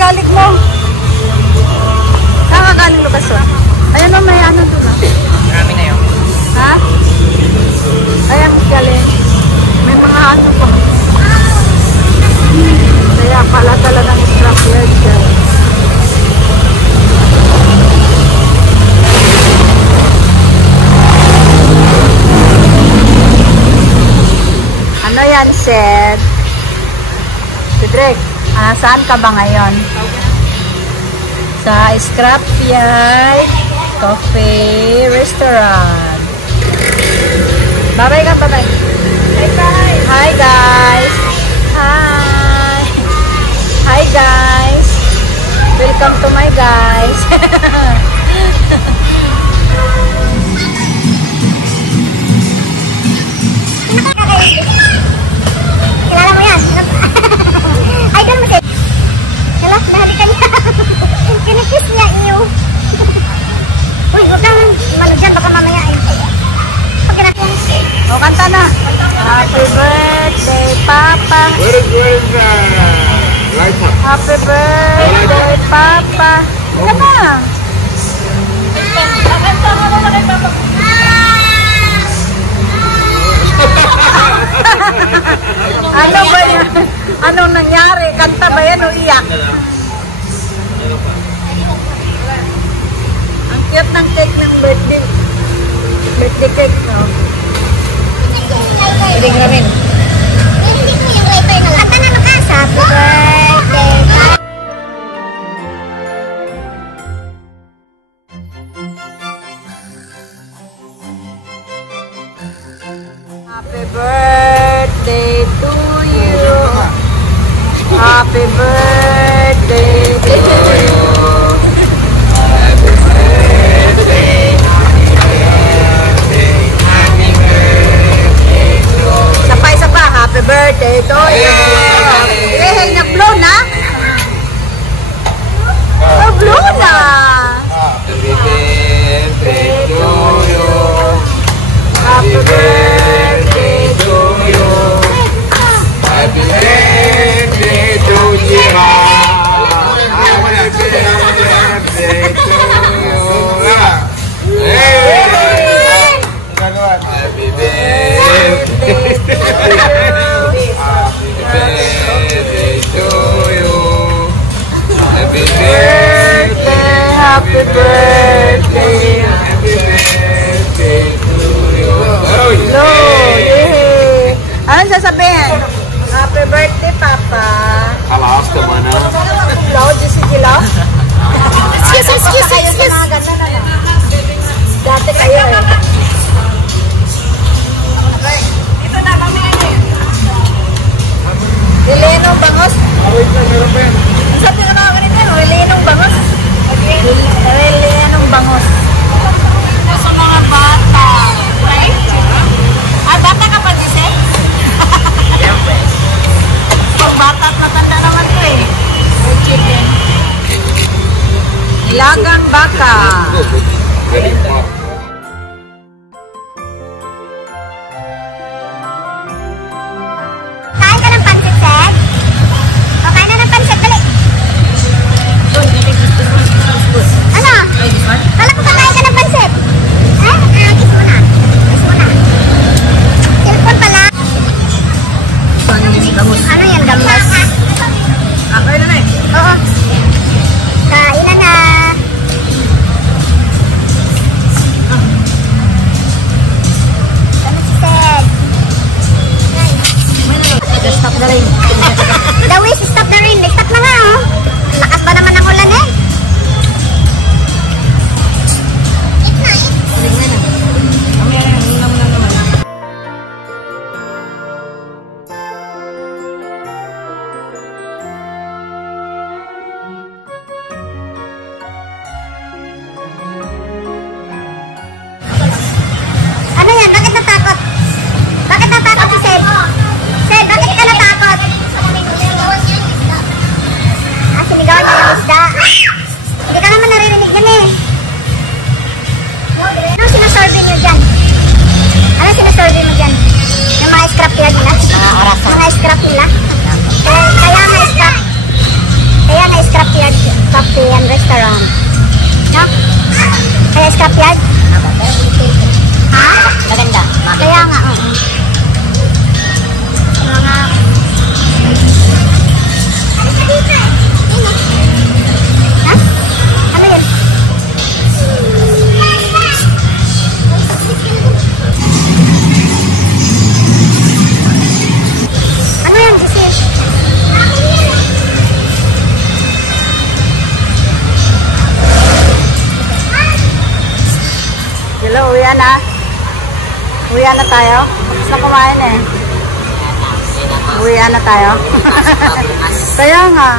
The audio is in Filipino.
galig mo. Nakagaling lugas o. Ayan o, may ano doon o. Marami na yun. Ha? Ayan, galing. May mga ano pa. Kaya pala talagang scrapyard guys. Ano yan, Seth? Cedric, saan ka ba ngayon? Sa Scrapyard Coffee Restaurant. Bye-bye ka, bye-bye. Hi guys. Hi. Hi guys. Welcome to my guys. Kilala mo yan? Idol mo siya. Hala, nahalikan niya. Kinikis niya iyo. Uy, huwag kang mano dyan, baka mamaya ay. Pag kinakyan. O, kanta na. Happy birthday, Papa. Happy birthday, Papa. Ika na. Kanta mo na kay Papa. Ano ba yan? Anong nangyari? Kanta ba yan o iyak? Ang cute ng cake ng birthday. Birthday cake, no? Hindi namin. Hindi ko yung lighter na lang. Kanta na nung asa. Happy birthday. Happy birthday to you. Happy birthday to you. Happy birthday. Happy birthday. Happy birthday to you. Sabay-sabay. Happy birthday to you. Eh, nag-blow na? Nag-blow na. Happy birthday to you. Happy birthday to you. Happy birthday to Jira. Happy birthday to you. Happy birthday to you. Happy birthday. Happy birthday. Happy birthday to you. Hello. Yay. Ano sasabihin? Happy birthday, Papa. Halas naman na. Hello, Jessica. Excuse. Dati kayo eh. Ito na, mamaya na yun. Rilenong bangos. Saan din na ganito? Rilenong bangos. Rilenong bangos. Ito sa mga bata. Right? Bata ka pa, Giselle? Pag bata at matanda naman ito eh. Or chicken. Ilagang baka. Galing pa. Kain ka ng pansit, Seth? O, kain na ng pansit, dali. Ano? Kala ko kakain ka ng pansit. Kiss mo na. Kiss mo na. Cellphone pala. Ano yan, gambas? Okay na eh. Oo. Kain na na. European restaurant. No? Kaya scrapyard? Ha? Maganda. Kaya nga, oo. Mga... Ha? Ano yun? Ano yan, Giselle? Hello, uwian na. Uwian na tayo. Gusto kumain eh. Uwian na tayo. Kaya nga.